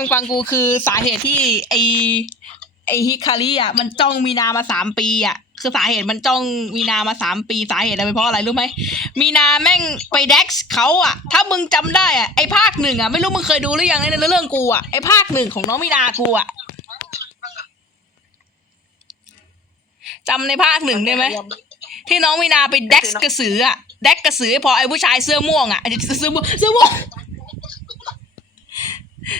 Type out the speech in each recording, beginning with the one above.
มึงฟังกูคือสาเหตุที่ไอไอฮิคาริอะมันจ้องมีนามาสามปีอะคือสาเหตุมันจ้องมีนามาสามปีสาเหตุอะไรเป็นเพราะอะไรรู้ไหมมีนาแม่งไปเด็กซ์เขาอะ ถ้ามึงจำได้อะไอภาคหนึ่งอะไม่รู้มึงเคยดูหรือยังในเรื่องกูอะไอภาคหนึ่งของน้องมีนากูอะจำในภาคหนึ่งได้ไหมที่น้องมีนาไปเด็กกระสืออะเด็กกระสือพอไอผู้ชายเสื้อม่วงอะไอ้เสื้อม่วงเสื้อม่วง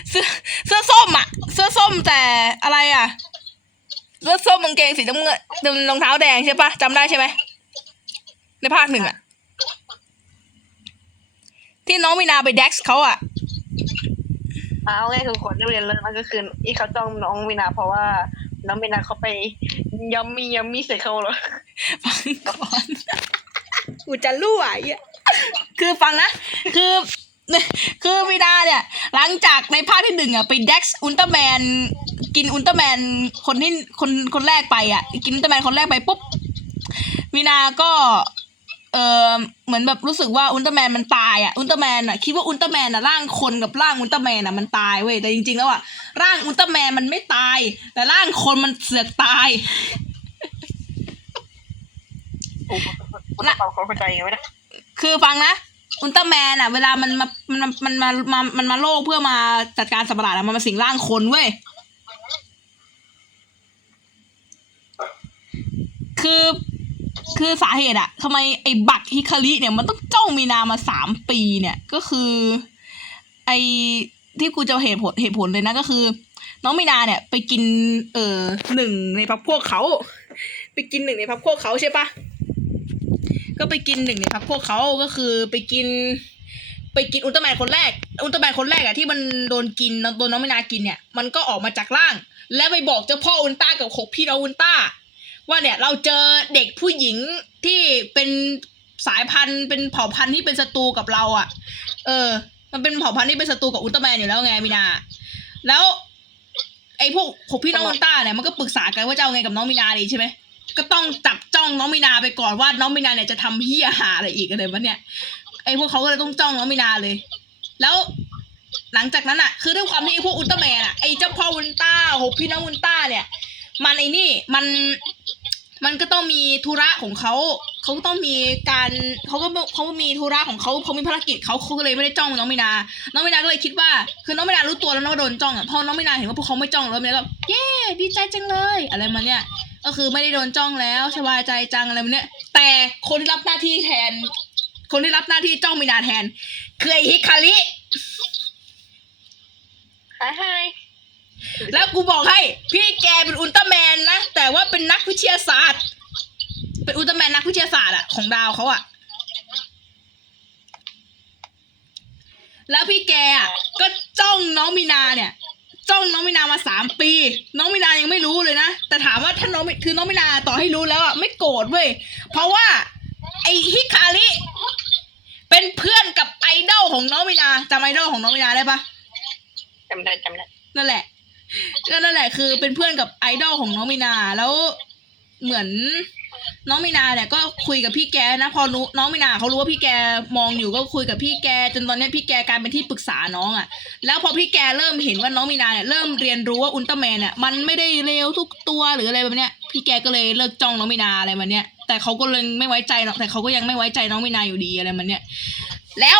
เสื้อเสื้อส้มอะเสื้อส้มแต่อะไรอะเสื้อส้มกางเกงสีน้ำเงินรองเท้าแดงใช่ปะจำได้ใช่ไหมในภาคหนึ่งอะที่น้องมีนาไปเด็กเขาอะเอาง่ายคือคนที่เรียนเรื่องนั้นก็คืออีเขาจ้องน้องมินาเพราะว่าน้องมินาเขาไปยัมมี่ยัมมี่ใส่เขาเหรอฟังก่อนกูจะรั่วไอ้เหี้ยคือฟังนะ คือ คือมีนาเนี่ย หลังจากในภาคที่หนึ่งอะไปเด็กซ์อุลตร้าแมนกินอุลตร้าแมนคนที่คนคนแรกไปอะ กินอุลตร้าแมนคนแรกไปปุ๊บมีนาก็เออเหมือนแบบรู้สึกว่าอุลตร้าแมนมันตายอะอุลตร้าแมนอะคิดว่าอุลตร้าแมนอะร่างคนกับร่างอุลตร้าแมนอะมันตายเว้ยแต่จริงๆแล้วอะร่างอุลตร้าแมนมันไม่ตาย แต่ร่างคนมันเสือกตายโอ้โหเราเขาเข้าใจยังไม่ได้คือฟังนะ อุลตร้าแมนอะ เวลามันมามันมามันมามามันมาโลกเพื่อมาจัดการสัตว์ประหลาดอะมันมาสิงร่างคนเว้ยคือคือสาเหตุอะทำไมไอ้บัตฮิคาริเนี่ยมันต้องจ้องมีนามาสามปีเนี่ย ก็คือ ไอ้ที่กูจะเหตุผลเหตุผลเลยนะก็คือ น้องมีนาเนี่ย ไปกิน เออหนึ่งในพักพวกเขา ไปกินหนึ่งในพักพวกเขาใช่ปะ ก็ไปกินหนึ่งในพักพวกเขาก็คือไปกิน ไปกินอุลตร้าแมนคนแรก อุลตร้าแมนคนแรกอะที่มันโดนกินโดนน้องมินากินเนี่ย มันก็ออกมาจากร่าง แล้วไปบอกเจ้าพ่ออุลตร้ากับหกพี่น้องอุลตร้าว่าเนี่ยเราเจอเด็กผู้หญิงที่เป็นสายพันธุ์เป็นเผ่าพันธุ์ที่เป็นศัตรูกับเราอะเออ มันเป็นเผ่าพันธุ์ที่เป็นศัตรูกับอุลตร้าแมนอยู่แล้วไงมินา แล้ว ไอ้พวกหกพี่น้องอุลตร้าเนี่ยมันก็ปรึกษากันว่าจะเอาไงกับน้องมินาดีใช่ไหม ก็ต้องจับจ้องน้องมินาไปก่อนว่าน้องมินาเนี่ยจะทำเฮียหาอะไรอีกอะไรวะเนี่ยไอ้พวกเขาก็เลยต้องจ้องน้องมินาเลย แล้วหลังจากนั้นอะคือด้วยความที่ไอ้พวกอุลตร้าแมนอะไอ้เจ้าพ่ออุลตร้าหกพี่น้องอุลตร้าเนี่ย มันไอ้นี่มันมันก็ต้องมีธุระของเขา เขาก็ต้องมีการเขาก็เขาก็มีธุระของเขาเขามีภารกิจเขาเขาก็เลยไม่ได้จ้องน้องมินา น้องมินาก็เลยคิดว่า คือน้องมินารู้ตัวแล้วน้องโดนจ้องอะพอน้องมินาเห็นว่าพวกเขาไม่จ้องแล้วมินาก็เย้ดีใจจังเลย อะไรมาเนี่ย ก็คือไม่ได้โดนจ้องแล้วสบายใจจังอะไรแบบเนี้ย แต่คนที่รับหน้าที่แทน คนที่รับหน้าที่จ้องมินาแทน คือไอฮิคาริหายหายแล้วกูบอกให้ พี่แกเป็นอุลตร้าแมนนะ แต่ว่าเป็นนักวิทยาศาสตร์ เป็นอุลตร้าแมนนักวิทยาศาสตร์อะของดาวเขาอะแล้วพี่แกอะก็จ้องน้องมีนาเนี่ย จ้องน้องมินามาสามปี น้องมินายังไม่รู้เลยนะ แต่ถามว่าถ้าน้องมิคือน้องมินาต่อให้รู้แล้วอะไม่โกรธเว้ยเพราะว่า ไอฮิคาริเป็นเพื่อนกับไอดอลของน้องมินาจำไอดอลของน้องมินาได้ปะจำได้จำได้นั่นแหละก็นั่นแหละคือเป็นเพื่อนกับไอดอลของน้องมินาแล้วเหมือน น้องมินาเนี่ยก็คุยกับพี่แกนะ พอรู้น้องมินาเขารู้ว่าพี่แกมองอยู่ก็คุยกับพี่แก จนตอนนี้พี่แกกลายเป็นที่ปรึกษาน้องอะ่ะ แล้วพอพี่แกเริ่มเห็นว่าน้องมินาเนี่ยเริ่มเรียนรู้ว่าอุลตร้าแมนเนี่ยมันไม่ได้เลวทุกตัวหรืออะไรแบบเนี้ย พี่แกก็เลยเลิกจ้องน้องมินาอะไรแบบเนี้ย แต่เขาก็เลยไม่ไว้ใจหรอกแต่เขาก็ยังไม่ไว้ใจน้องมินาอยู่ดีอะไรแบบเนี้ย แล้ว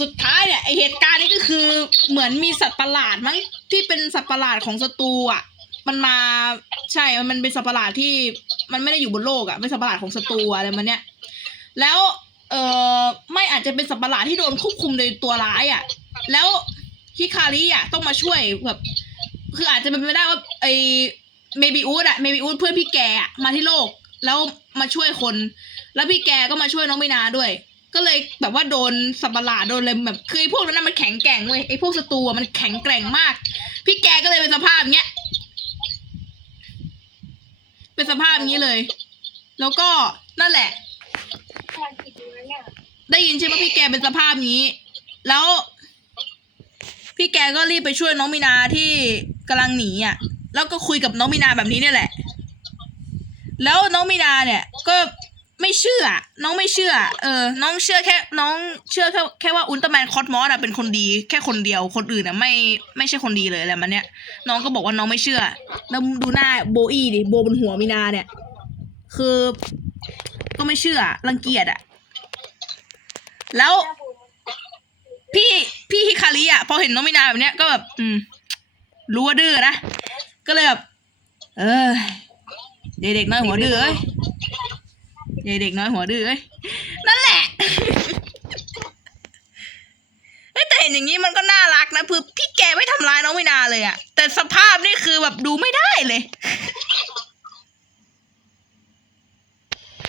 สุดท้ายเนี่ยไอเหตุการณ์นี้ก็คือเหมือนมีสัตว์ประหลาดมั้งที่เป็นสัตว์ประหลาดของศัตรูอะ มันมาใช่ มันเป็นสัตว์ประหลาดที่มันไม่ได้อยู่บนโลกอะเป็นสัตว์ประหลาดของศัตรูอะไรมันเนี้ยแล้วเออไม่อาจจะเป็นสัตว์ประหลาดที่โดนควบคุมโดยตัวร้ายอะ แล้วฮิคาริอะต้องมาช่วยแบบคืออาจจะเป็นไปได้ว่าไอเมบิอูดอะเมบิอูดเพื่อนพี่แกอะมาที่โลก แล้วมาช่วยคน แล้วพี่แกก็มาช่วยน้องมินาด้วย ก็เลยแบบว่าโดนสัตว์ประหลาดโดนเลยแบบคือไอพวกนั้นนะมันแข็งแกร่งเว้ยไอพวกศัตรูมันแข็งแกร่งมาก พี่แกก็เลยเป็นสภาพเนี้ย เป็นสภาพอย่างนี้เลย แล้วก็นั่นแหละ ได้ยินใช่ไหมพี่แกเป็นสภาพนี้ แล้ว พี่แกก็รีบไปช่วยน้องมินาที่กำลังหนีอะ แล้วก็คุยกับน้องมินาแบบนี้เนี่ยแหละ แล้วน้องมินาเนี่ย ก็ ไม่เชื่อ น้องไม่เชื่อ เออ น้องเชื่อแค่ น้องเชื่อแค่แค่ว่าอุลตร้าแมนคอสมอสอะเป็นคนดี แค่คนเดียวคนอื่นอะไม่ไม่ใช่คนดีเลยอะไรมันเนี้ยน้องก็บอกว่าน้องไม่เชื่อ แล้วดูหน้าโบอี้ดิโบบนหัวมีนาเนี่ย คือ ก็ไม่เชื่อรังเกียจอะแล้วพี่พี่ฮิคาริอะพอเห็นน้องมินาแบบเนี้ยก็แบบอืมรู้ว่าดื้อนะก็เลยแบบเออเด็กๆน้อยหัวดื้อเอ้ย เด็กน้อยหัวดื้อเอ้ยนั่นแหละเฮ้ยแต่เห็นอย่างนี้มันก็น่ารักนะคือพี่แกไม่ทำร้ายน้องมินาเลยอะแต่สภาพนี่คือแบบดูไม่ได้เลย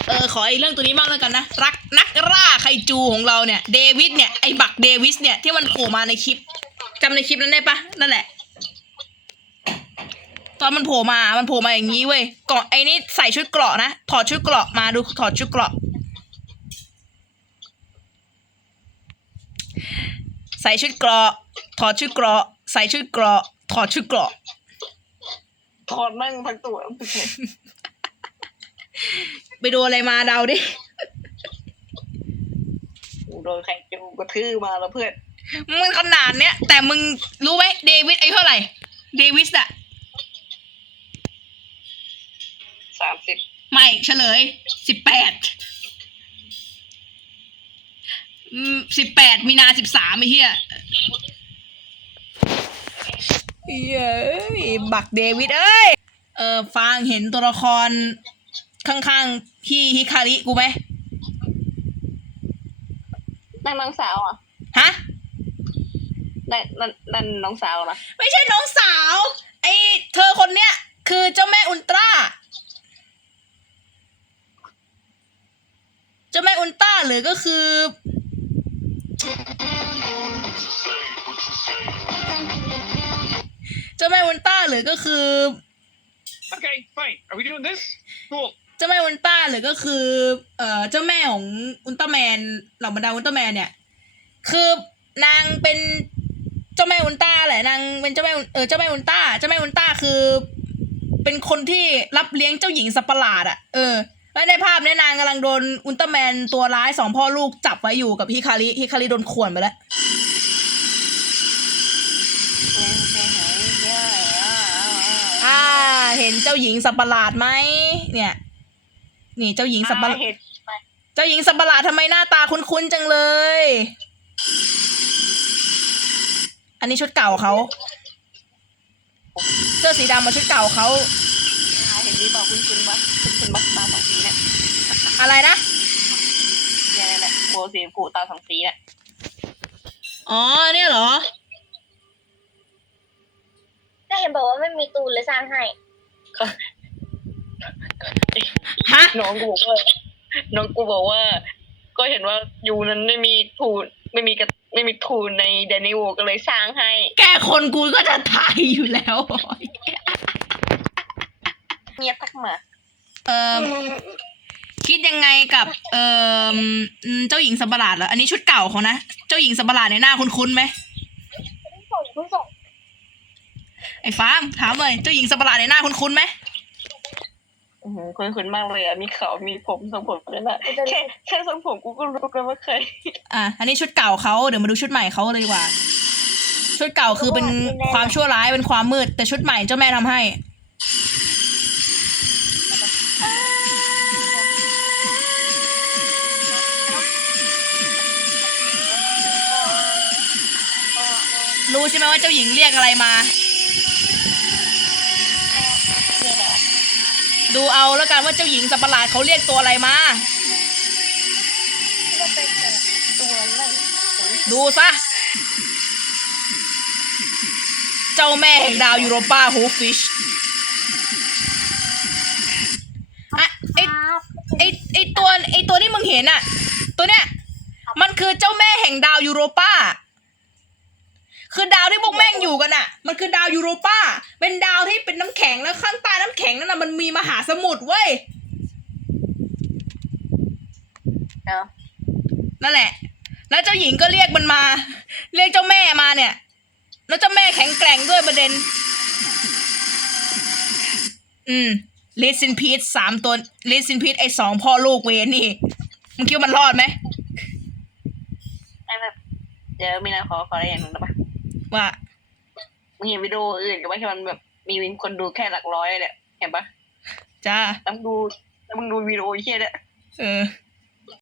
เออขอไอ้เรื่องตัวนี้บ้างแล้วกันนะรักนักล่าไคจูของเราเนี่ย เดวิดเนี่ยไอ้บักเดวิสเนี่ยที่มันโผล่มาในคลิปจำในคลิปนั้นได้ปะนั่นแหละ ตอนมันโผล่มา มันโผล่มาอย่างนี้เว้ยเกาะไอ้นี่ใส่ชุดเกราะนะ ถอดชุดเกราะมาดูถอดชุดเกราะ ใส่ชุดเกราะ ถอดชุดเกราะ ใส่ชุดเกราะ ถอดชุดเกราะ ถอดมั่งทั้งตัว ไปโดนอะไรมาเดาดิโดนใครจูกระทืบมาแล้วเพื่อน มึงขนาดเนี้ยแต่มึงรู้ไหมเดวิดอายุเท่าไหร่ เดวิสอะ สามสิบไม่เฉลยสิบแปดสิบแปดมีนาสิบสามไอ้เหี้ยเย้ยบักเดวิดเอ้ย เออฟางเห็นตัวละครข้างๆพี่ฮิคาริกูไหมนั่นน้องสาวอะฮะนั่นนั่นนั่นน้องสาวนะไม่ใช่น้องสาว ไอเธอคนเนี้ย คือเจ้าแม่อุลตร้า เจ้าแม่อุลตร้าหรือก็คือ เจ้าแม่อุลตร้าหรือก็คือ Okay, fine. Are we doing this? Cool. เจ้าแม่อุลตร้าหรือก็คือ เอ่อเจ้าแม่ของอุลตร้าแมนเหล่าบรรดาอุลตร้าแมนเนี่ย คือนางเป็นเจ้าแม่อุลตร้าแหละนางเป็นเจ้าแม่อุลเออเจ้าแม่อุลตร้าเจ้าแม่อุลตร้าคือ เป็นคนที่รับเลี้ยงเจ้าหญิงสัตว์ประหลาดอะเออ แล้วในภาพเนี้ยนางกำลังโดนอุลตร้าแมนตัวร้ายสองพ่อลูกจับไว้อยู่กับฮิคาริฮิคาริโดนข่วนไปแล้ว อ่า เห็นเจ้าหญิงสัตว์ประหลาดไหมเนี่ย นี่เจ้าหญิงสัตว์ประหลาดเห็ดเจ้าหญิงสัตว์ประหลาดทำไมหน้าตาคุ้นๆจังเลย อันนี้ชุดเก่าเขาเสื้อสีดำมาชุดเก่าเขาเห็นนี่บอกคุณคุณบัสคุณคุณบัสตาสองสีเนี่ย อะไรนะ เนี่ยเนี่ยเนี่ยโบสีกูตาสองสีเนี่ยอ๋อเนี่ยเหรอ ก็เห็นบอกว่าไม่มีตูนเลยสร้างให้ฮะ น้องกูบอกว่าน้องกูบอกว่า ก็เห็นว่ายูนั้นไม่มีทูนไม่มีกระไม่มีทูนในเดนิโวก็เลยสร้างให้ แกคนกูก็จะตายอยู่แล้วเงียบทักมา เอ่อ คิดยังไงกับ เอ่ออืมเจ้าหญิงสัตว์ประหลาดเหรออันนี้ชุดเก่าเขานะ เจ้าหญิงสัตว์ประหลาดในยหน้าคุ้นๆไหมเพิ่งส่งเพิ่งส่งไอ้ฟาร์มถามเลยเจ้าหญิงสัตว์ประหลาดในยหน้าคุ้นๆไหมอือหือคุ้นคุ้นๆมากเลยอะมีเขามีผมทรงผมด้วยนะแค่แค่ทรงผมกูก็รู้กันว่าใครอะอันนี้ชุดเก่าเขาเดี๋ยวมาดูชุดใหม่เขาเลยดีกว่า ชุดเก่าคือเป็นความชั่วร้ายเป็นความมืดแต่ชุดใหม่เจ้าแม่ทำให้ รู้ใช่ไหมว่าเจ้าหญิงเรียกอะไรมา ดูเอาแล้วกันว่าเจ้าหญิงสัปหลาดเขาเรียกตัวอะไรมาตัวเลยดูซะ เจ้าแม่แห่งดาวยูโรปาฮูฟิชอะไอไอไอตัวไอตัวที่มึงเห็นอะตัวเนี้ยมันคือเจ้าแม่แห่งดาวยูโรปา คือดาวที่พวกแม่งอยู่กันอะมันคือดาวยูโรปาเป็นดาวที่เป็นน้ำแข็งแล้วข้างใต้น้ำแข็งนั่นน่ะมันมีมหาสมุทรเว้ยเนาะนั่นแหละ แล้วเจ้าหญิงก็เรียกมันมา เรียกเจ้าแม่มาเนี่ย แล้วเจ้าแม่แข็งแกร่งด้วยประเด็น อืมเลซินพีทสามตัวเลซินพีทไอสองพ่อลูกเวนนี่มึงคิดว่ามันรอดไหมไอ้แบบเดี๋ยวมีนาขอขออะไรอย่างหนึ่งได้ปะ ว่ามึงเห็นวิดีโออื่นกับว่าที่มันแบบมีคนดูแค่หลักร้อยเนี่ยเห็นปะจ้าแล้วมึงดูแล้วมึงดูวิดีโอไอ้เหี้ยเนี่ยเออ